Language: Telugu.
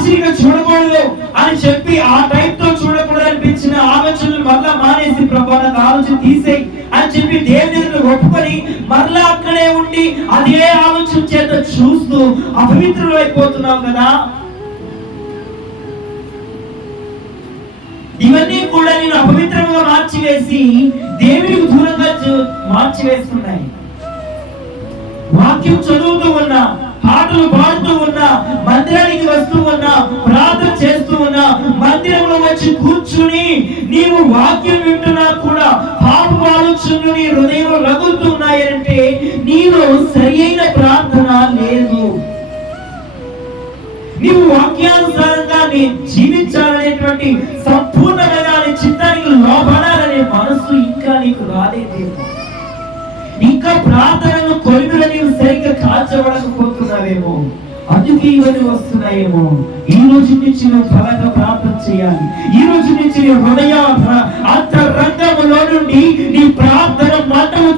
మనిషిగా చూడకూడదు అని చెప్పి ఆ టైప్ తో చూడకూడదు అనిపించిన ఆలోచనలు మరలా మానేసి ప్రభు నాకు ఆలోచన తీసేయి అని చెప్పి దేవుని ఒప్పుకొని మరలా అక్కడే ఉండి అదే ఆలోచన చేత చూస్తూ అపవిత్రులు అయిపోతున్నాం కదా. ఇవన్నీ కూడా నేను అపవిత్రంగా మార్చివేసి దేవునికి దూరంగా మార్చివేస్తున్నాయి. వాక్యం చదువుతూ ఉన్నా, పాటలు పాడుతూ ఉన్నా, మందిరానికి వస్తూ ఉన్నా, ప్రార్థన చేస్తూ ఉన్నా, మందిరంలో వచ్చి కూర్చుని నీవు వాక్యం వింటున్నా కూడా పాప ఆలోచనలు నీ హృదయంలో రగులుతున్నాయంటే నీలో సరియైన ప్రార్థన లేదు. నీవు వాక్యానుసారంగా జీవించాలనేటువంటి సంపూర్ణమైన చిత్తానికి లోపడాలనే మనసు ఇంకా నీకు రాలేదేమో. ఇంకా ప్రార్థనను కొలిమిలో నీవు సరిగ్గా కాల్చబడకపోతున్నావేమో. అందుకే ఇవన్నీ వస్తున్నాయేమో. ఈ రోజు నుంచి నువ్వు బలంగా ప్రార్థన చేయాలి. ఈ రోజు నుంచి నీ హృదయ అంతరంగంలో నుండి నీ ప్రార్థన మంటలు